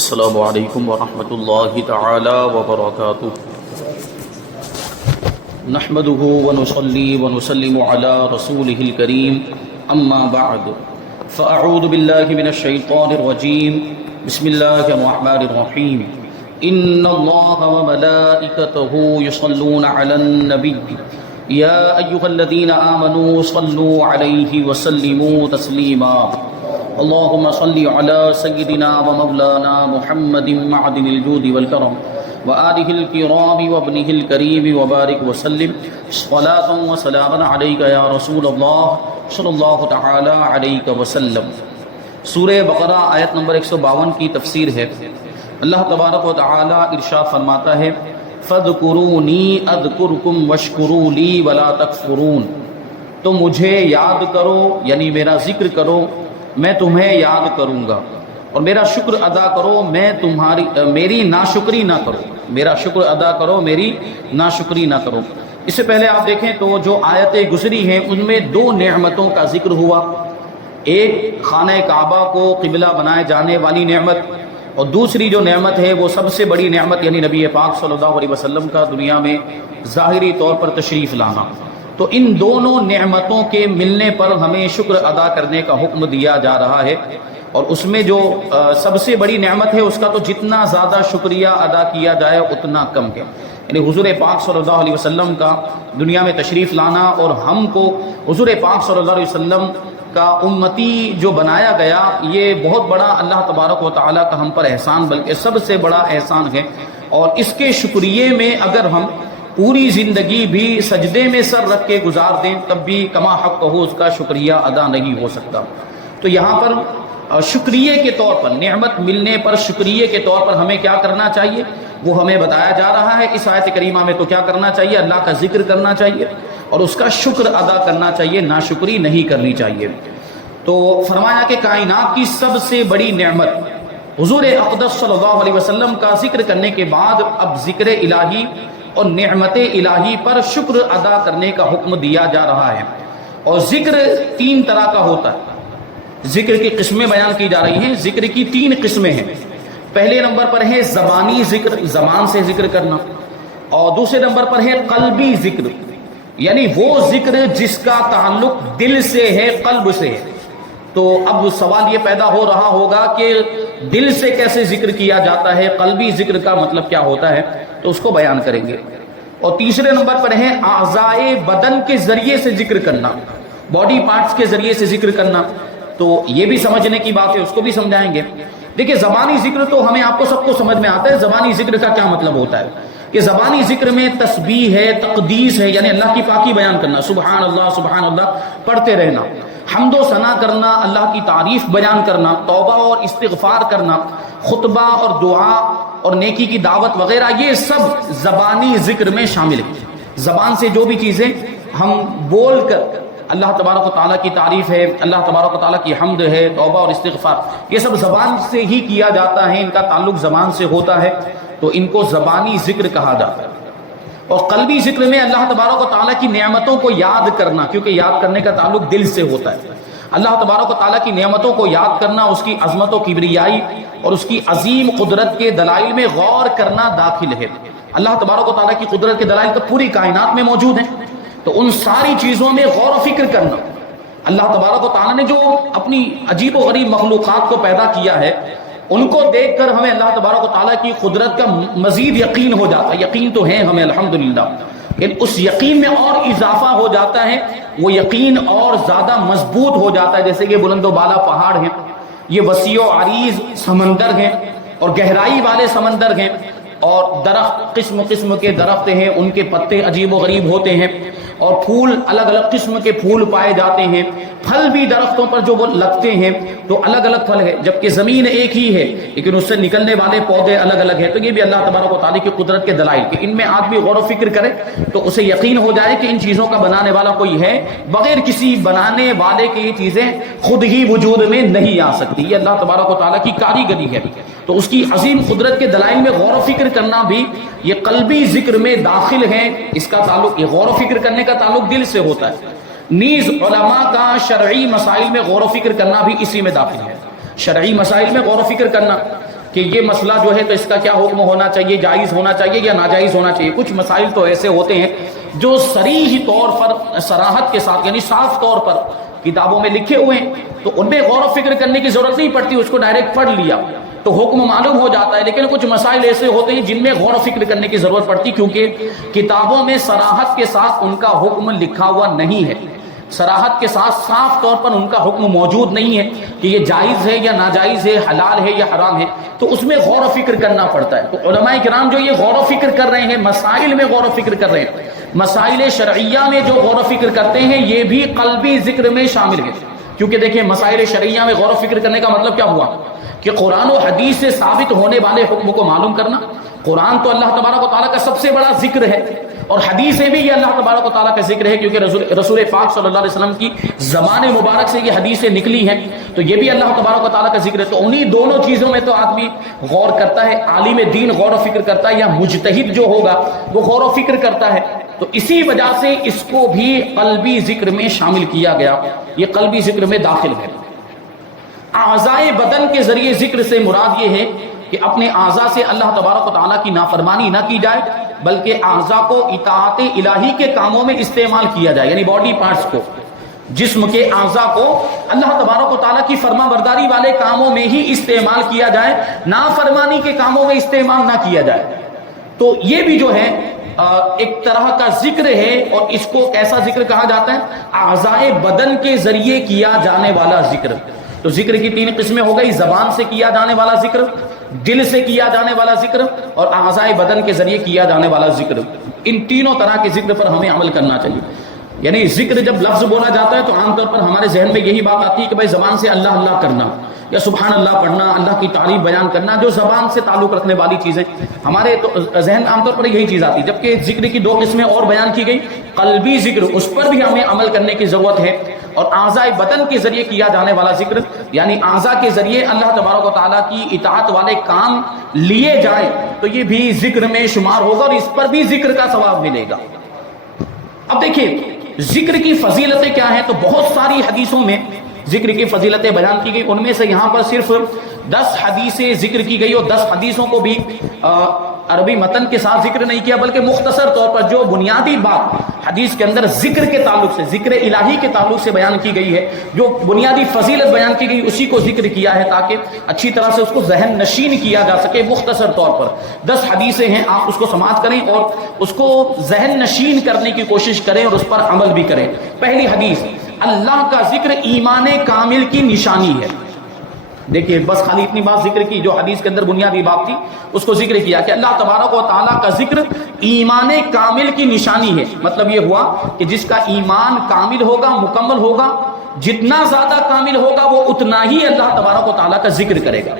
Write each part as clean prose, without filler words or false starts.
السلام علیکم ورحمۃ اللہ تعالی وبرکاتہ نحمده ونصلي ونسلم على رسوله الكريم اما بعد فاعوذ بالله من الشيطان الرجيم بسم الله الرحمن الرحيم ان الله وملائكته يصلون على النبي يا ايها الذين امنوا صلوا عليه وسلموا تسليما اللهم صل على سيدنا ومولانا محمد معدن الجود والكرم وآله الكرام وابنه الكريم وبارك وسلم صلاة وسلاما عليك يا رسول الله صلی اللہ تعالی علیہ وسلم۔ سورہ بقرہ آیت نمبر 152 کی تفسیر ہے۔ اللہ تبارک و تعالی ارشاد فرماتا ہے فَاذْكُرُونِي أَذْكُرْكُمْ وَاشْكُرُوا لِي وَلَا تَكْفُرُونَ، تو مجھے یاد کرو یعنی میرا ذکر کرو، میں تمہیں یاد کروں گا، اور میرا شکر ادا کرو، میں میری ناشکری نہ کرو، میرا شکر ادا کرو، میری ناشکری نہ کرو۔ اس سے پہلے آپ دیکھیں تو جو آیتیں گزری ہیں ان میں دو نعمتوں کا ذکر ہوا، ایک خانہ کعبہ کو قبلہ بنائے جانے والی نعمت، اور دوسری جو نعمت ہے وہ سب سے بڑی نعمت یعنی نبی پاک صلی اللہ علیہ وسلم کا دنیا میں ظاہری طور پر تشریف لانا۔ تو ان دونوں نعمتوں کے ملنے پر ہمیں شکر ادا کرنے کا حکم دیا جا رہا ہے، اور اس میں جو سب سے بڑی نعمت ہے اس کا تو جتنا زیادہ شکریہ ادا کیا جائے اتنا کم ہے، یعنی حضور پاک صلی اللہ علیہ وسلم کا دنیا میں تشریف لانا، اور ہم کو حضور پاک صلی اللہ علیہ وسلم کا امتی جو بنایا گیا، یہ بہت بڑا اللہ تبارک و تعالیٰ کا ہم پر احسان، بلکہ سب سے بڑا احسان ہے، اور اس کے شکریے میں اگر ہم پوری زندگی بھی سجدے میں سر رکھ کے گزار دیں تب بھی کما حق ہو اس کا شکریہ ادا نہیں ہو سکتا۔ تو یہاں پر شکریہ کے طور پر، نعمت ملنے پر شکریہ کے طور پر ہمیں کیا کرنا چاہیے وہ ہمیں بتایا جا رہا ہے اس آیت کریمہ میں۔ تو کیا کرنا چاہیے؟ اللہ کا ذکر کرنا چاہیے اور اس کا شکر ادا کرنا چاہیے، ناشکری نہیں کرنی چاہیے۔ تو فرمایا کہ کائنات کی سب سے بڑی نعمت حضور اقدس صلی اللہ علیہ وسلم کا ذکر کرنے کے بعد اب ذکر الہی اور نعمت الہی پر شکر ادا کرنے کا حکم دیا جا رہا ہے۔ اور ذکر تین طرح کا ہوتا ہے، ذکر کی قسمیں بیان کی جا رہی ہیں۔ ذکر کی تین قسمیں ہیں۔ پہلے نمبر پر ہے زبانی ذکر، زبان سے ذکر کرنا، اور دوسرے نمبر پر ہے قلبی ذکر، یعنی وہ ذکر جس کا تعلق دل سے ہے، قلب سے ہے۔ تو اب سوال یہ پیدا ہو رہا ہوگا کہ دل سے کیسے ذکر کیا جاتا ہے، قلبی ذکر کا مطلب کیا ہوتا ہے، تو اس کو بیان کریں گے۔ اور تیسرے نمبر پر ہے اعضائے بدن کے ذریعے سے ذکر کرنا، باڈی پارٹس کے ذریعے سے ذکر کرنا۔ تو یہ بھی سمجھنے کی بات ہے، اس کو بھی سمجھائیں گے۔ دیکھیں زبانی ذکر تو ہمیں آپ کو سب کو سمجھ میں آتا ہے، زبانی ذکر کا کیا مطلب ہوتا ہے کہ زبانی ذکر میں تسبیح ہے، تقدیس ہے، یعنی اللہ کی پاکی بیان کرنا، سبحان اللہ پڑھتے رہنا، حمد و ثنا کرنا، اللہ کی تعریف بیان کرنا، توبہ اور استغفار کرنا، خطبہ اور دعا اور نیکی کی دعوت وغیرہ، یہ سب زبانی ذکر میں شامل ہے۔ زبان سے جو بھی چیزیں ہم بول کر اللہ تبارک و تعالیٰ کی تعریف ہے، اللہ تبارک و تعالیٰ کی حمد ہے، توبہ اور استغفار، یہ سب زبان سے ہی کیا جاتا ہے، ان کا تعلق زبان سے ہوتا ہے، تو ان کو زبانی ذکر کہا جاتا ہے۔ اور قلبی ذکر میں اللہ تبارک و تعالیٰ کی نعمتوں کو یاد کرنا، کیونکہ یاد کرنے کا تعلق دل سے ہوتا ہے۔ اللہ تبارک و تعالیٰ کی نعمتوں کو یاد کرنا، اس کی عظمت و کبریائی اور اس کی عظیم قدرت کے دلائل میں غور کرنا داخل ہے۔ اللہ تبارک و تعالیٰ کی قدرت کے دلائل تو پوری کائنات میں موجود ہیں، تو ان ساری چیزوں میں غور و فکر کرنا، اللہ تبارک و تعالیٰ نے جو اپنی عجیب و غریب مخلوقات کو پیدا کیا ہے، ان کو دیکھ کر ہمیں اللہ تبارک و تعالیٰ کی قدرت کا مزید یقین ہو جاتا ہے۔ یقین تو ہے ہمیں الحمدللہ، لیکن اس یقین میں اور اضافہ ہو جاتا ہے، وہ یقین اور زیادہ مضبوط ہو جاتا ہے۔ جیسے کہ بلند و بالا پہاڑ ہیں، یہ وسیع و عریض سمندر ہیں اور گہرائی والے سمندر ہیں، اور درخت قسم قسم کے درخت ہیں، ان کے پتے عجیب و غریب ہوتے ہیں، اور پھول الگ الگ قسم کے پھول پائے جاتے ہیں، پھل بھی درختوں پر جو وہ لگتے ہیں تو الگ الگ پھل ہے، جبکہ زمین ایک ہی ہے لیکن اس سے نکلنے والے پودے الگ الگ ہیں۔ تو یہ بھی اللہ تبارک و تعالیٰ کی قدرت کے دلائل کہ ان میں آدمی غور و فکر کرے تو اسے یقین ہو جائے کہ ان چیزوں کا بنانے والا کوئی ہے، بغیر کسی بنانے والے کے یہ چیزیں خود ہی وجود میں نہیں آ سکتی، یہ اللہ تبارک و تعالیٰ کی کاریگری ہے۔ تو اس کی عظیم قدرت کے دلائل میں غور و فکر کرنا بھی یہ قلبی ذکر میں داخل ہے۔ اس کا تعلق، یہ غور و فکر کرنے کا تعلق دل سے ہوتا ہے۔ نیز علماء کا شرعی مسائل میں غور و فکر کرنا بھی اسی میں داخل ہے۔ شرعی مسائل میں غور و فکر کرنا، کہ یہ مسئلہ جو ہے تو اس کا کیا حکم ہونا چاہیے، جائز ہونا چاہیے یا ناجائز ہونا چاہیے. کچھ مسائل تو ایسے ہوتے ہیں جو صریح طور پر صراحت کے ساتھ یعنی صاف طور پر کتابوں میں لکھے ہوئے ہیں، تو ان میں غور و فکر کرنے کی ضرورت نہیں پڑتی، اس کو ڈائریکٹ پڑھ لیا تو حکم معلوم ہو جاتا ہے. لیکن کچھ مسائل ایسے ہوتے ہیں جن میں غور و فکر کرنے کی ضرورت پڑتی، کیونکہ کتابوں میں صراحت کے ساتھ ان کا حکم لکھا ہوا نہیں ہے، صراحت کے ساتھ صاف طور پر ان کا حکم موجود نہیں ہے کہ یہ جائز ہے یا ناجائز ہے، حلال ہے یا حرام ہے، تو اس میں غور و فکر کرنا پڑتا ہے. تو علماء کرام جو یہ غور و فکر کر رہے ہیں، مسائل میں غور و فکر کر رہے ہیں، مسائل شرعیہ میں جو غور و فکر کرتے ہیں، یہ بھی قلبی ذکر میں شامل ہے. کیونکہ دیکھیں مسائل شرعیہ میں غور و فکر کرنے کا مطلب کیا ہوا کہ قرآن و حدیث سے ثابت ہونے والے حکم کو معلوم کرنا. قرآن تو اللہ تبارک و تعالیٰ کا سب سے بڑا ذکر ہے، اور حدیثیں بھی یہ اللہ تبارک و تعالیٰ کا ذکر ہے، کیونکہ رسول پاک صلی اللہ علیہ وسلم کی زبان مبارک سے یہ حدیثیں نکلی ہیں، تو یہ بھی اللہ تبارک و تعالیٰ کا ذکر ہے. تو انہی دونوں چیزوں میں تو آدمی غور کرتا ہے، عالم دین غور و فکر کرتا ہے، یا مجتہد جو ہوگا وہ غور و فکر کرتا ہے. تو اسی وجہ سے اس کو بھی قلبی ذکر میں شامل کیا گیا، یہ قلبی ذکر میں داخل ہے. اعضائے بدن کے ذریعے ذکر سے مراد یہ ہے کہ اپنے اعضاء سے اللہ تبارک و تعالیٰ کی نافرمانی نہ کی جائے، بلکہ اعضاء کو اطاعت الہی کے کاموں میں استعمال کیا جائے، یعنی باڈی پارٹس کو، جسم کے اعضاء کو اللہ تبارک و تعالیٰ کی فرما برداری والے کاموں میں ہی استعمال کیا جائے، نافرمانی کے کاموں میں استعمال نہ کیا جائے. تو یہ بھی جو ہے ایک طرح کا ذکر ہے، اور اس کو کیسا ذکر کہا جاتا ہے؟ اعضائے بدن کے ذریعے کیا جانے والا ذکر. تو ذکر کی تین قسمیں ہو گئی: زبان سے کیا جانے والا ذکر، دل سے کیا جانے والا ذکر، اور اعضائے بدن کے ذریعے کیا جانے والا ذکر. ان تینوں طرح کے ذکر پر ہمیں عمل کرنا چاہیے. یعنی ذکر جب لفظ بولا جاتا ہے تو عام طور پر ہمارے ذہن میں یہی بات آتی ہے کہ بھائی زبان سے اللہ اللہ کرنا یا سبحان اللہ پڑھنا، اللہ کی تعریف بیان کرنا، جو زبان سے تعلق رکھنے والی چیزیں ہمارے تو ذہن عام طور پر یہی چیز آتی ہے. جبکہ ذکر کی دو قسمیں اور بیان کی گئی: قلبی ذکر، اس پر بھی ہمیں عمل کرنے کی ضرورت ہے، اور اعضائے بدن کے ذریعے کیا جانے والا ذکر، یعنی اعضاء کے ذریعے اللہ تبارک و تعالیٰ کی اطاعت والے کام لیے جائیں تو یہ بھی ذکر میں شمار ہوگا، اور اس پر بھی ذکر کا ثواب ملے گا. اب دیکھیے ذکر کی فضیلتیں کیا ہیں. تو بہت ساری حدیثوں میں ذکر کی فضیلتیں بیان کی گئی، ان میں سے یہاں پر صرف 10 حدیثیں ذکر کی گئی، اور 10 حدیثوں کو بھی عربی متن کے ساتھ ذکر نہیں کیا، بلکہ مختصر طور پر جو بنیادی بات حدیث کے اندر ذکر کے تعلق سے، ذکر الہی کے تعلق سے بیان کی گئی ہے، جو بنیادی فضیلت بیان کی گئی اسی کو ذکر کیا ہے، تاکہ اچھی طرح سے اس کو ذہن نشین کیا جا سکے. مختصر طور پر 10 حدیثیں ہیں، آپ اس کو سماعت کریں اور اس کو ذہن نشین کرنے کی کوشش کریں اور اس پر عمل بھی کریں. پہلی حدیث: اللہ کا ذکر ایمان کامل کی نشانی ہے. دیکھیے بس خالی اتنی بات ذکر کی، جو حدیث کے اندر بنیادی بات تھی اس کو ذکر کیا کہ اللہ تبارک و تعالیٰ کا ذکر ایمان کامل کی نشانی ہے. مطلب یہ ہوا کہ جس کا ایمان کامل ہوگا، مکمل ہوگا، جتنا زیادہ کامل ہوگا وہ اتنا ہی اللہ تبارک و تعالیٰ کا ذکر کرے گا.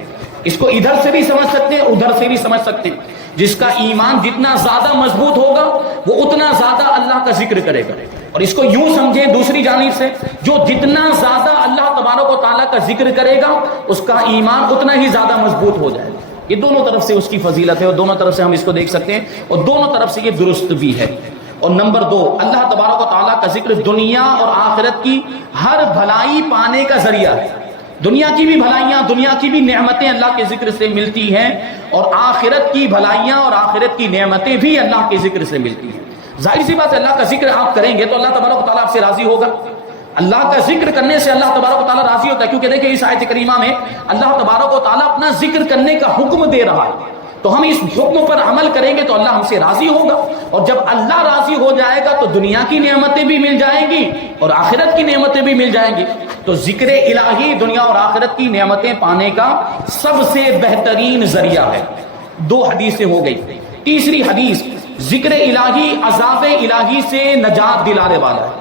اس کو ادھر سے بھی سمجھ سکتے ہیں، ادھر سے بھی سمجھ سکتے ہیں. جس کا ایمان جتنا زیادہ مضبوط ہوگا وہ اتنا زیادہ اللہ کا ذکر کرے گا. اور اس کو یوں سمجھیں دوسری جانب سے، جو جتنا زیادہ اللہ تبارک و تعالیٰ کا ذکر کرے گا اس کا ایمان اتنا ہی زیادہ مضبوط ہو جائے گا. یہ دونوں طرف سے اس کی فضیلت ہے، اور دونوں طرف سے ہم اس کو دیکھ سکتے ہیں، اور دونوں طرف سے یہ درست بھی ہے. اور نمبر 2، اللہ تبارک و تعالیٰ کا ذکر دنیا اور آخرت کی ہر بھلائی پانے کا ذریعہ ہے. دنیا کی بھی بھلائیاں، دنیا کی بھی نعمتیں اللہ کے ذکر سے ملتی ہیں، اور آخرت کی بھلائیاں اور آخرت کی نعمتیں بھی اللہ کے ذکر سے ملتی ہیں. ظاہر سی بات ہے، اللہ کا ذکر آپ کریں گے تو اللہ تبارک و تعالیٰ آپ سے راضی ہوگا. اللہ کا ذکر کرنے سے اللہ تبارک و تعالیٰ راضی ہوتا ہے، کیونکہ دیکھیں اس آیت کریمہ میں اللہ تبارک و تعالیٰ اپنا ذکر کرنے کا حکم دے رہا ہے. تو ہم اس حکم پر عمل کریں گے تو اللہ ہم سے راضی ہوگا، اور جب اللہ راضی ہو جائے گا تو دنیا کی نعمتیں بھی مل جائیں گی اور آخرت کی نعمتیں بھی مل جائیں گی. تو ذکر الہی دنیا اور آخرت کی نعمتیں پانے کا سب سے بہترین ذریعہ ہے. 2 حدیثیں ہو گئی. تیسری حدیث: ذکر الہی عذاب الہی سے نجات دلانے والا ہے.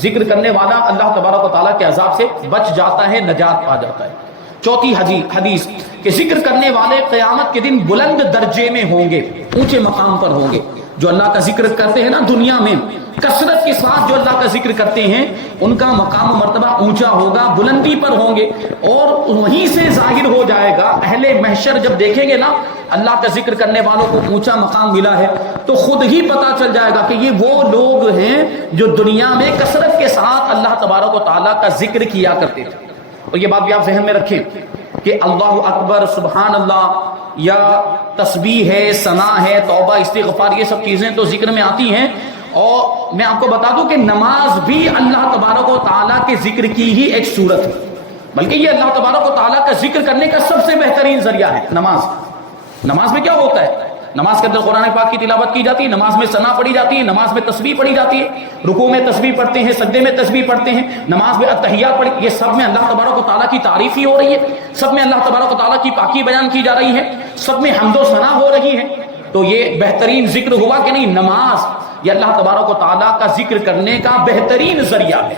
ذکر کرنے والا اللہ تبارک و تعالیٰ کے عذاب سے بچ جاتا ہے، نجات پا جاتا ہے. چوتھی حدیث کہ ذکر کرنے والے قیامت کے دن بلند درجے میں ہوں گے، اونچے مقام پر ہوں گے. جو اللہ کا ذکر کرتے ہیں نا دنیا میں کثرت کے ساتھ، جو اللہ کا ذکر کرتے ہیں ان کا مقام و مرتبہ اونچا ہوگا، بلندی پر ہوں گے. اور وہیں سے ظاہر ہو جائے گا، اہل محشر جب دیکھیں گے نا اللہ کا ذکر کرنے والوں کو اونچا مقام ملا ہے تو خود ہی پتا چل جائے گا کہ یہ وہ لوگ ہیں جو دنیا میں کثرت کے ساتھ اللہ تبارک و تعالیٰ کا ذکر کیا کرتے تھے. اور یہ بات بھی آپ ذہن میں رکھیں کہ اللہ اکبر، سبحان اللہ یا تسبیح ہے، ثنا ہے، توبہ، استغفار، یہ سب چیزیں تو ذکر میں آتی ہیں. اور میں آپ کو بتا دوں کہ نماز بھی اللہ تبارک و تعالیٰ کے ذکر کی ہی ایک صورت ہے، بلکہ یہ اللہ تبارک و تعالیٰ کا ذکر کرنے کا سب سے بہترین ذریعہ ہے. نماز میں کیا ہوتا ہے؟ نماز کے اندر قرآن پاک کی تلاوت کی جاتی ہے، نماز میں ثنا پڑھی جاتی ہے، نماز میں تسبیح پڑھی جاتی ہے، رکوع میں تسبیح پڑھتے ہیں، سجدے میں تسبیح پڑھتے ہیں، نماز میں التحیات پڑھی، یہ سب میں اللہ تبارک و تعالیٰ کی تعریف ہی ہو رہی ہے، سب میں اللہ تبارک و تعالیٰ کی پاکی بیان کی جا رہی ہے، سب میں حمد و ثنا ہو رہی ہے. تو یہ بہترین ذکر ہوا کہ نہیں؟ نماز یہ اللہ تبارک و تعالیٰ کا ذکر کرنے کا بہترین ذریعہ ہے.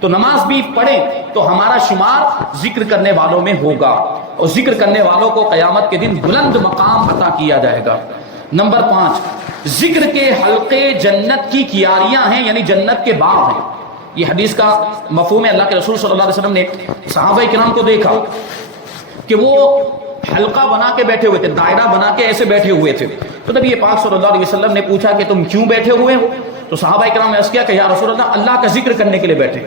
تو نماز بھی پڑھیں تو ہمارا شمار ذکر کرنے والوں میں ہوگا، اور ذکر کرنے والوں کو قیامت کے دن بلند مقام عطا کیا جائے گا. نمبر 5، ذکر کے حلقے جنت کی کیاریاں ہیں، یعنی جنت کے باغ ہیں. یہ حدیث کا مفہوم ہے. اللہ کے رسول صلی اللہ علیہ وسلم نے صحابہ کرام کو دیکھا کہ وہ حلقہ بنا کے بیٹھے ہوئے تھے، دائرہ بنا کے ایسے بیٹھے ہوئے تھے. تو نبی پاک صلی اللہ علیہ وسلم نے پوچھا کہ تم کیوں بیٹھے ہوئے ہو؟ تو صحابہ کرام نے عرض کیا کہ یا رسول اللہ، اللہ کا ذکر کرنے کے لیے بیٹھے.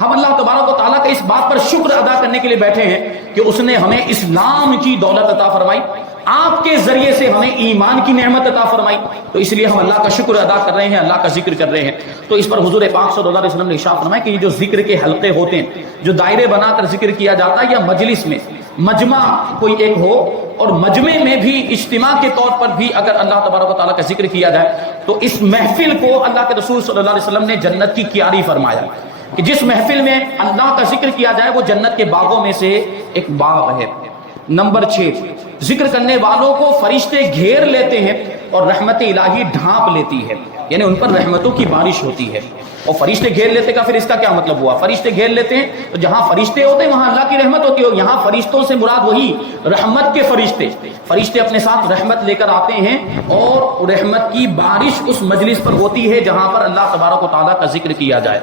ہم اللہ تبارک و تعالیٰ کا اس بات پر شکر ادا کرنے کے لیے بیٹھے ہیں کہ اس نے ہمیں اسلام کی دولت عطا فرمائی، آپ کے ذریعے سے ہمیں ایمان کی نعمت عطا فرمائی، تو اس لیے ہم اللہ کا شکر ادا کر رہے ہیں، اللہ کا ذکر کر رہے ہیں. تو اس پر حضور پاک صلی اللہ علیہ وسلم نے ارشاد فرمایا کہ یہ جو ذکر کے حلقے ہوتے ہیں، جو دائرے بنا کر ذکر کیا جاتا ہے، یا مجلس میں مجمع کوئی ایک ہو، اور مجمع میں بھی اجتماع کے طور پر بھی اگر اللہ تبارک و تعالیٰ کا ذکر کیا جائے، تو اس محفل کو اللہ کے رسول صلی اللہ علیہ وسلم نے جنت کی کیاری فرمایا کہ جس محفل میں اللہ کا ذکر کیا جائے وہ جنت کے باغوں میں سے ایک باغ ہے. نمبر 6، ذکر کرنے والوں کو فرشتے گھیر لیتے ہیں اور رحمت الہی ڈھانپ لیتی ہے، یعنی ان پر رحمتوں کی بارش ہوتی ہے. اور فرشتے گھیر لیتے کا پھر اس کا کیا مطلب ہوا؟ فرشتے گھیر لیتے ہیں تو جہاں فرشتے ہوتے ہیں وہاں اللہ کی رحمت ہوتی ہے. یہاں فرشتوں سے مراد وہی رحمت کے فرشتے. فرشتے اپنے ساتھ رحمت لے کر آتے ہیں اور رحمت کی بارش اس مجلس پر ہوتی ہے جہاں پر اللہ تبارک و تعالیٰ کا ذکر کیا جائے.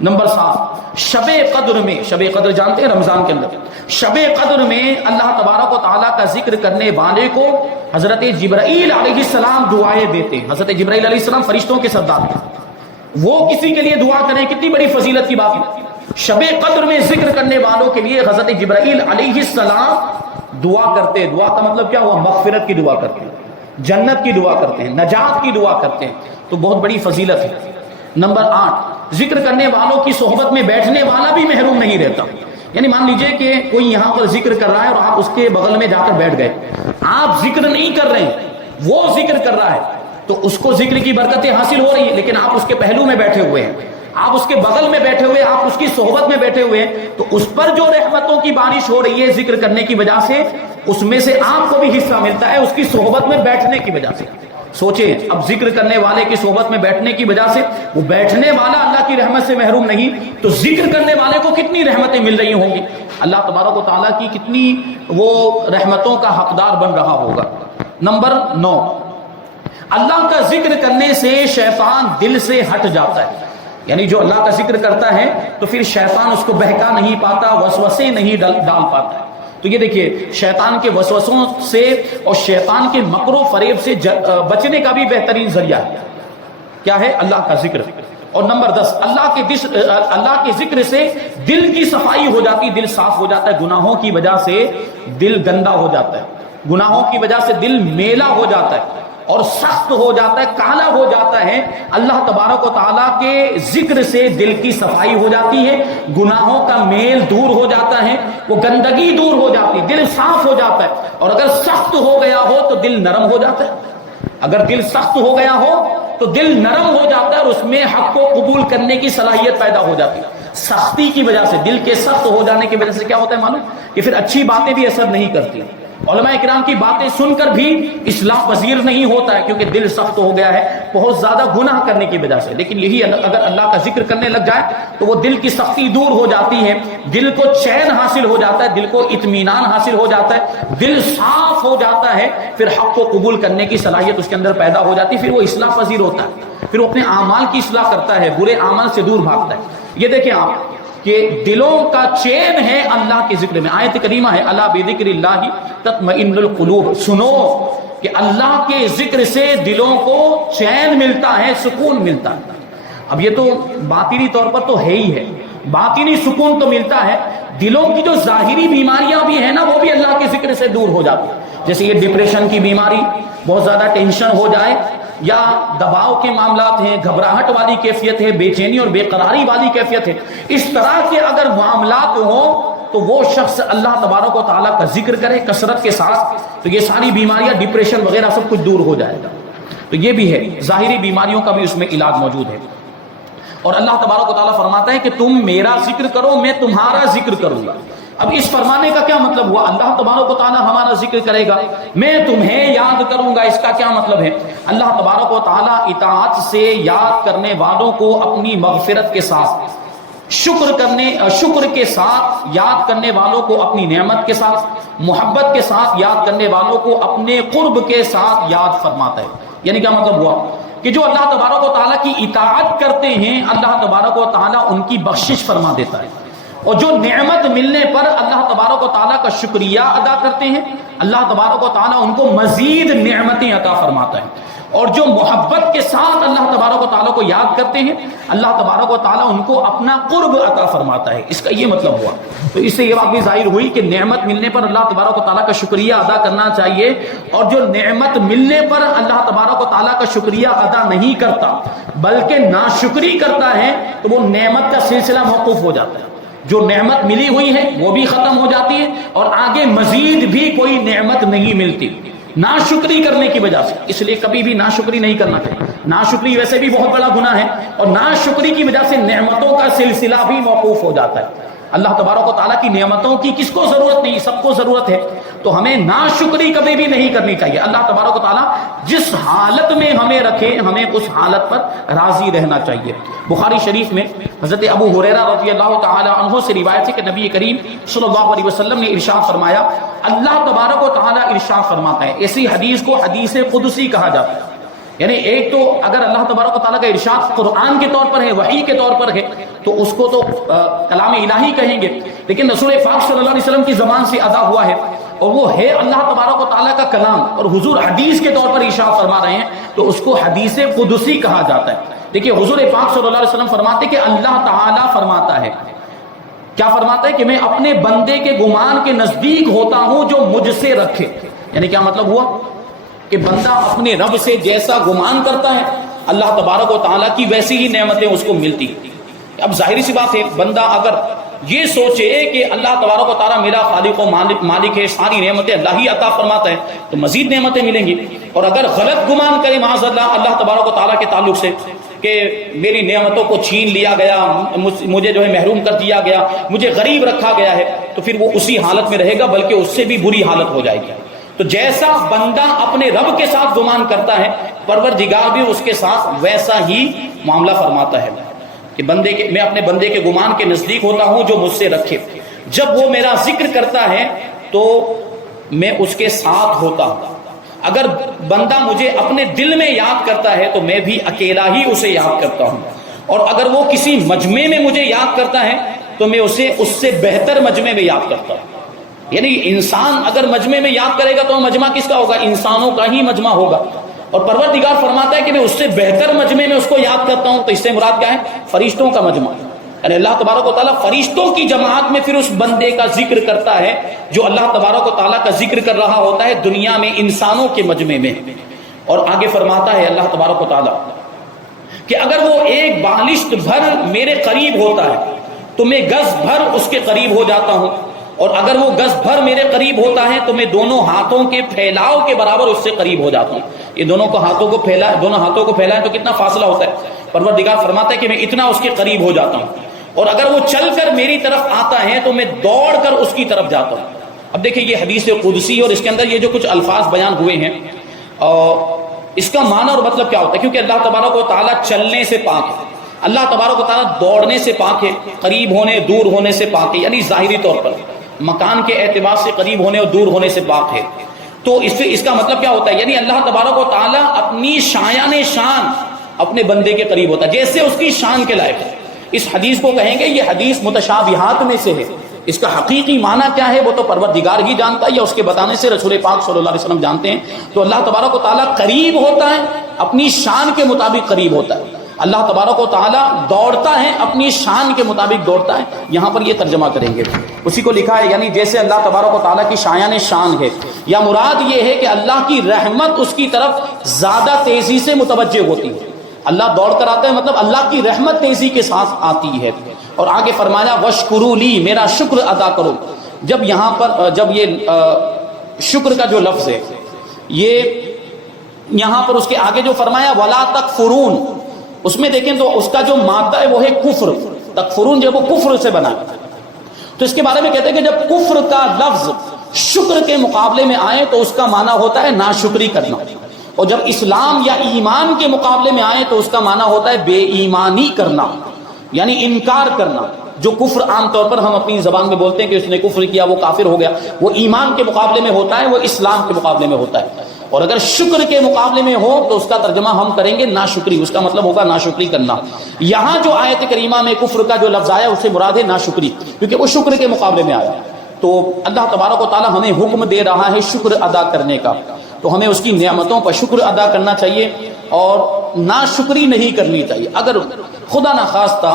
نمبر 7، شب قدر میں، شب قدر جانتے ہیں رمضان کے اندر، شب قدر میں اللہ تبارک و تعالیٰ کا ذکر کرنے والے کو حضرت جبرائیل علیہ السلام دعائیں دیتے ہیں. حضرت جبرائیل علیہ السلام فرشتوں کے سردار ہیں، وہ کسی کے لیے دعا کریں، کتنی بڑی فضیلت کی بات ہے. شب قدر میں ذکر کرنے والوں کے لیے حضرت جبرائیل علیہ السلام دعا کرتے. دعا کا مطلب کیا ہوا؟ مغفرت کی دعا کرتے ہیں، جنت کی دعا کرتے ہیں، نجات کی دعا کرتے ہیں. تو بہت بڑی فضیلت ہے. نمبر 8، ذکر کرنے والوں کی صحبت میں بیٹھنے والا بھی محروم نہیں رہتا. یعنی مان لیجئے کہ کوئی یہاں پر ذکر کر رہا ہے اور آپ اس کے بغل میں جا کر بیٹھ گئے، آپ ذکر نہیں کر رہے ہیں، وہ ذکر کر رہا ہے، تو اس کو ذکر کی برکتیں حاصل ہو رہی ہیں، لیکن آپ اس کے پہلو میں بیٹھے ہوئے ہیں، آپ اس کے بغل میں بیٹھے ہوئے، آپ اس کی صحبت میں بیٹھے ہوئے ہیں، تو اس پر جو رحمتوں کی بارش ہو رہی ہے ذکر کرنے کی وجہ سے، اس میں سے آپ کو بھی حصہ ملتا ہے اس کی صحبت میں بیٹھنے کی وجہ سے. سوچیں، اب ذکر کرنے والے کی صحبت میں بیٹھنے کی وجہ سے وہ بیٹھنے والا اللہ کی رحمت سے محروم نہیں، تو ذکر کرنے والے کو کتنی رحمتیں مل رہی ہوں گی، اللہ تبارک و تعالیٰ کی کتنی وہ رحمتوں کا حقدار بن رہا ہوگا. نمبر 9، اللہ کا ذکر کرنے سے شیطان دل سے ہٹ جاتا ہے. یعنی جو اللہ کا ذکر کرتا ہے تو پھر شیطان اس کو بہکا نہیں پاتا، وسوسے نہیں ڈال پاتا ہے. تو یہ دیکھیے، شیطان کے وسوسوں سے اور شیطان کے مکر و فریب سے بچنے کا بھی بہترین ذریعہ ہے کیا ہے؟ اللہ کا ذکر. اور نمبر 10، اللہ کے ذکر سے دل کی صفائی ہو جاتی، دل صاف ہو جاتا ہے. گناہوں کی وجہ سے دل گندا ہو جاتا ہے، گناہوں کی وجہ سے دل میلا ہو جاتا ہے اور سخت ہو جاتا ہے، کالا ہو جاتا ہے. اللہ تبارک و تعالیٰ کے ذکر سے دل کی صفائی ہو جاتی ہے، گناہوں کا میل دور ہو جاتا ہے، وہ گندگی دور ہو جاتی ہے، دل صاف ہو جاتا ہے. اور اگر سخت ہو گیا ہو تو دل نرم ہو جاتا ہے. اگر دل سخت ہو گیا ہو تو دل نرم ہو جاتا ہے اور اس میں حق کو قبول کرنے کی صلاحیت پیدا ہو جاتی ہے. سختی کی وجہ سے، دل کے سخت ہو جانے کی وجہ سے کیا ہوتا ہے معلوم؟ کہ پھر اچھی باتیں بھی اثر نہیں کرتی. علماء کرام کی باتیں سن کر بھی اصلاح پذیر نہیں ہوتا ہے، کیونکہ دل سخت ہو گیا ہے بہت زیادہ گناہ کرنے کی وجہ سے. لیکن یہی اگر اللہ کا ذکر کرنے لگ جائے تو وہ دل کی سختی دور ہو جاتی ہے، دل کو چین حاصل ہو جاتا ہے، دل کو اطمینان حاصل ہو جاتا ہے، دل صاف ہو جاتا ہے، پھر حق کو قبول کرنے کی صلاحیت اس کے اندر پیدا ہو جاتی ہے. پھر وہ اصلاح پذیر ہوتا ہے، پھر وہ اپنے اعمال کی اصلاح کرتا ہے، برے اعمال سے دور بھاگتا ہے. یہ دیکھیں آپ کہ دلوں کا چین ہے اللہ کے ذکر میں. آیت کریمہ ہے الا بذکر اللہ تطمئن القلوب. سنو کہ اللہ کے ذکر سے دلوں کو چین ملتا ہے، سکون ملتا ہے. اب یہ تو باطنی طور پر تو ہے ہی ہے، باطنی سکون تو ملتا ہے. دلوں کی جو ظاہری بیماریاں بھی ہیں نا وہ بھی اللہ کے ذکر سے دور ہو جاتی ہیں. جیسے یہ ڈپریشن کی بیماری، بہت زیادہ ٹینشن ہو جائے، یا دباؤ کے معاملات ہیں، گھبراہٹ والی کیفیت ہے، بے چینی اور بے قراری والی کیفیت ہے، اس طرح کے اگر معاملات ہوں تو وہ شخص اللہ تبارک و تعالیٰ کا ذکر کرے کثرت کے ساتھ، تو یہ ساری بیماریاں ڈپریشن وغیرہ سب کچھ دور ہو جائے گا. تو یہ بھی ہے، ظاہری بیماریوں کا بھی اس میں علاج موجود ہے. اور اللہ تبارک و تعالیٰ فرماتا ہے کہ تم میرا ذکر کرو میں تمہارا ذکر کروں گا. اب اس فرمانے کا کیا مطلب ہوا؟ اللہ تبارک و تعالیٰ ہمارا ذکر کرے گا، میں تمہیں یاد کروں گا، اس کا کیا مطلب ہے؟ اللہ تبارک و تعالیٰ اطاعت سے یاد کرنے والوں کو اپنی مغفرت کے ساتھ، شکر کے ساتھ یاد کرنے والوں کو اپنی نعمت کے ساتھ، محبت کے ساتھ یاد کرنے والوں کو اپنے قرب کے ساتھ یاد فرماتا ہے. یعنی کیا مطلب ہوا کہ جو اللہ تبارک و تعالیٰ کی اطاعت کرتے ہیں اللہ تبارک و تعالیٰ ان کی بخشش فرما دیتا ہے، اور جو نعمت ملنے پر اللہ تبارک و تعالیٰ کا شکریہ ادا کرتے ہیں اللہ تبارک و تعالیٰ ان کو مزید نعمتیں عطا فرماتا ہے. اور جو محبت کے ساتھ اللہ تبارک و تعالیٰ کو یاد کرتے ہیں اللہ تبارک و تعالیٰ ان کو اپنا قرب عطا فرماتا ہے. اس کا یہ مطلب ہوا. تو اس سے یہ بات بھی ظاہر ہوئی کہ نعمت ملنے پر اللہ تبارک و تعالیٰ کا شکریہ ادا کرنا چاہیے، اور جو نعمت ملنے پر اللہ تبارک و تعالیٰ کا شکریہ ادا نہیں کرتا بلکہ ناشکری کرتا ہے تو وہ نعمت کا سلسلہ موقوف ہو جاتا ہے. جو نعمت ملی ہوئی ہے وہ بھی ختم ہو جاتی ہے اور آگے مزید بھی کوئی نعمت نہیں ملتی ناشکری کرنے کی وجہ سے. اس لیے کبھی بھی ناشکری نہیں کرنا چاہیے. ناشکری ویسے بھی بہت بڑا گناہ ہے، اور ناشکری کی وجہ سے نعمتوں کا سلسلہ بھی موقوف ہو جاتا ہے. اللہ تبارک و تعالیٰ کی نعمتوں کی کس کو ضرورت نہیں؟ سب کو ضرورت ہے. تو ہمیں ناشکری کبھی بھی نہیں کرنی چاہیے. اللہ تبارک و تعالیٰ جس حالت میں ہمیں رکھے ہمیں اس حالت پر راضی رہنا چاہیے. بخاری شریف میں حضرت ابو ہریرہ رضی اللہ تعالی عنہ سے روایت ہے کہ نبی کریم صلی اللہ علیہ وسلم نے ارشاد فرمایا، اللہ تبارک و تعالیٰ ارشاد فرماتا ہے. ایسی حدیث کو حدیث قدسی کہا جاتا ہے. یعنی ایک تو اگر اللہ تبارک و تعالیٰ کا ارشاد قرآن کے طور پر ہے، وحی کے طور پر ہے، تو اس کو تو کلام الہی کہیں گے، لیکن رسول پاک صلی اللہ علیہ وسلم کی زبان سے ادا ہوا ہے اور وہ ہے اللہ تبارک و تعالیٰ کا کلام، اور حضور حدیث کے طور پر ارشاد فرما رہے ہیں تو اس کو حدیث قدسی کہا جاتا ہے. دیکھیے حضور پاک صلی اللہ علیہ وسلم فرماتے کہ اللہ تعالیٰ فرماتا ہے، کیا فرماتا ہے کہ میں اپنے بندے کے گمان کے نزدیک ہوتا ہوں جو مجھ سے رکھے. یعنی کیا مطلب ہوا کہ بندہ اپنے رب سے جیسا گمان کرتا ہے اللہ تبارک و تعالیٰ کی ویسی ہی نعمتیں اس کو ملتی. اب ظاہری سی بات ہے، بندہ اگر یہ سوچے کہ اللہ تبارک و تعالیٰ میرا خالق و مالک ہے، ساری نعمتیں اللہ ہی عطا فرماتا ہے تو مزید نعمتیں ملیں گی. اور اگر غلط گمان کرے معاذ اللہ تبارک و تعالیٰ کے تعلق سے کہ میری نعمتوں کو چھین لیا گیا، مجھے جو ہے محروم کر دیا گیا، مجھے غریب رکھا گیا ہے، تو پھر وہ اسی حالت میں رہے گا بلکہ اس سے بھی بری حالت ہو جائے گی. تو جیسا بندہ اپنے رب کے ساتھ گمان کرتا ہے پروردگار بھی اس کے ساتھ ویسا ہی معاملہ فرماتا ہے کہ میں اپنے بندے کے گمان کے نزدیک ہوتا ہوں جو مجھ سے رکھے. جب وہ میرا ذکر کرتا ہے تو میں اس کے ساتھ ہوتا ہوں. اگر بندہ مجھے اپنے دل میں یاد کرتا ہے تو میں بھی اکیلا ہی اسے یاد کرتا ہوں، اور اگر وہ کسی مجمع میں مجھے یاد کرتا ہے تو میں اسے اس سے بہتر مجمع میں یاد کرتا ہوں. یعنی انسان اگر مجمع میں یاد کرے گا تو مجمع کس کا ہوگا؟ انسانوں کا ہی مجمع ہوگا. اور پروردگار فرماتا ہے کہ میں اس سے بہتر مجمع میں اس کو یاد کرتا ہوں. تو اس سے مراد کیا ہے؟ فرشتوں کا مجمع. یعنی اللہ تبارک و تعالیٰ فرشتوں کی جماعت میں پھر اس بندے کا ذکر کرتا ہے جو اللہ تبارک و تعالیٰ کا ذکر کر رہا ہوتا ہے دنیا میں انسانوں کے مجمع میں. اور آگے فرماتا ہے اللہ تبارک و تعالیٰ کہ اگر وہ ایک بالشت بھر میرے قریب ہوتا ہے تو میں گز بھر اس کے قریب ہو جاتا ہوں، اور اگر وہ گز بھر میرے قریب ہوتا ہے تو میں دونوں ہاتھوں کے پھیلاؤ کے برابر اس سے قریب ہو جاتا ہوں. یہ دونوں ہاتھوں کو پھیلائیں تو کتنا فاصلہ ہوتا ہے؟ پروردگار فرماتا ہے کہ میں اتنا اس کے قریب ہو جاتا ہوں، اور اگر وہ چل کر میری طرف آتا ہے تو میں دوڑ کر اس کی طرف جاتا ہوں. اب دیکھیں یہ حدیث قدسی اور اس کے اندر یہ جو کچھ الفاظ بیان ہوئے ہیں اور اس کا معنی اور مطلب کیا ہوتا ہے؟ کیونکہ اللہ تبارک و تعالیٰ چلنے سے پاک ہے، اللہ تبارک و تعالیٰ دوڑنے سے پاک ہے، قریب ہونے دور ہونے سے پاک ہے. یعنی ظاہری طور پر مکان کے اعتبار سے قریب ہونے اور دور ہونے سے پاک ہے. تو اس کا مطلب کیا ہوتا ہے؟ یعنی اللہ تبارک و تعالیٰ اپنی شان اپنے بندے کے قریب ہوتا ہے جیسے اس کی شان کے لائق ہے. اس حدیث کو کہیں گے یہ حدیث متشابہات میں سے ہے. اس کا حقیقی معنی کیا ہے وہ تو پروردگار ہی جانتا ہے، یا اس کے بتانے سے رسول پاک صلی اللہ علیہ وسلم جانتے ہیں. تو اللہ تبارک و تعالیٰ قریب ہوتا ہے، اپنی شان کے مطابق قریب ہوتا ہے. اللہ تبارک و تعالیٰ دوڑتا ہے، اپنی شان کے مطابق دوڑتا ہے، یہاں پر یہ ترجمہ کریں گے، اسی کو لکھا ہے یعنی جیسے اللہ تبارک و تعالیٰ کی شایان شان ہے، یا مراد یہ ہے کہ اللہ کی رحمت اس کی طرف زیادہ تیزی سے متوجہ ہوتی ہے، اللہ دوڑ کر آتا ہے مطلب اللہ کی رحمت تیزی کے ساتھ آتی ہے۔ اور آگے فرمایا وَاشْكُرُوا لِي، میرا شکر ادا کرو۔ جب یہاں پر جب یہ شکر کا جو لفظ ہے یہ یہاں پر اس کے آگے جو فرمایا وَلَا تَكْفُرُونَ، اس میں دیکھیں تو اس کا جو مادہ ہے وہ ہے کفر، تکفرون جب وہ کفر سے بنا ہے، تو اس کے بارے میں کہتے ہیں کہ جب کفر کا لفظ شکر کے مقابلے میں آئے تو اس کا معنی ہوتا ہے ناشکری کرنا، اور جب اسلام یا ایمان کے مقابلے میں آئے تو اس کا معنی ہوتا ہے بے ایمانی کرنا، یعنی انکار کرنا۔ جو کفر عام طور پر ہم اپنی زبان میں بولتے ہیں کہ اس نے کفر کیا وہ کافر ہو گیا، وہ ایمان کے مقابلے میں ہوتا ہے، وہ اسلام کے مقابلے میں ہوتا ہے، اور اگر شکر کے مقابلے میں ہو تو اس کا ترجمہ ہم کریں گے ناشکری، اس کا مطلب ہوگا ناشکری کرنا۔ یہاں جو آیت کریمہ میں کفر کا جو لفظ آیا اس سے مراد ہے ناشکری، کیونکہ وہ شکر کے مقابلے میں آیا۔ تو اللہ تبارک و تعالی ہمیں حکم دے رہا ہے شکر ادا کرنے کا، تو ہمیں اس کی نعمتوں پر شکر ادا کرنا چاہیے اور ناشکری نہیں کرنی چاہیے۔ اگر خدا نخواستہ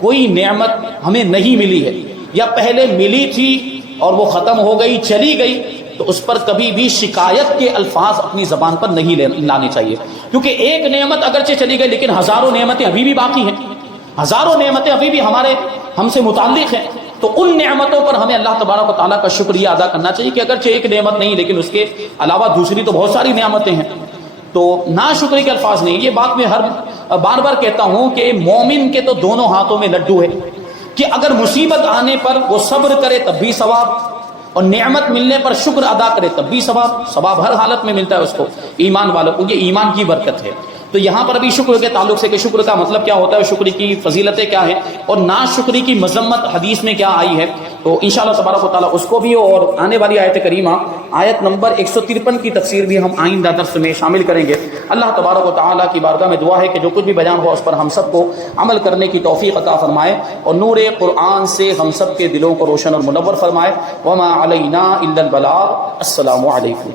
کوئی نعمت ہمیں نہیں ملی ہے یا پہلے ملی تھی اور وہ ختم ہو گئی چلی گئی، تو اس پر کبھی بھی شکایت کے الفاظ اپنی زبان پر نہیں لانے چاہیے، کیونکہ ایک نعمت اگرچہ چلی گئی لیکن ہزاروں نعمتیں ابھی بھی باقی ہیں، ہزاروں نعمتیں ابھی بھی ہم سے متعلق ہیں، تو ان نعمتوں پر ہمیں اللہ تبارک و تعالیٰ کا شکریہ ادا کرنا چاہیے کہ اگرچہ ایک نعمت نہیں لیکن اس کے علاوہ دوسری تو بہت ساری نعمتیں ہیں۔ تو ناشکری کے الفاظ نہیں، یہ بات میں بار بار کہتا ہوں کہ مومن کے تو دونوں ہاتھوں میں لڈو ہے، کہ اگر مصیبت آنے پر وہ صبر کرے تب بھی ثواب، اور نعمت ملنے پر شکر ادا کرے تب بھی ثواب ہر حالت میں ملتا ہے اس کو، ایمان والوں کو، یہ ایمان کی برکت ہے۔ تو یہاں پر ابھی شکر کے تعلق سے کہ شکر کا مطلب کیا ہوتا ہے، شکر کی فضیلتیں کیا ہیں، اور ناشکری کی مذمت حدیث میں کیا آئی ہے، تو انشاءاللہ تبارک و تعالیٰ اس کو بھی، اور آنے والی آیت کریمہ آیت نمبر 153 کی تفسیر بھی ہم آئندہ درس میں شامل کریں گے۔ اللہ تبارک و تعالیٰ کی بارگاہ میں دعا ہے کہ جو کچھ بھی بیان ہوا اس پر ہم سب کو عمل کرنے کی توفیق عطا فرمائے، اور نور قرآن سے ہم سب کے دلوں کو روشن اور منور فرمائے۔ وما علینا الا البلاغ۔ السلام علیکم۔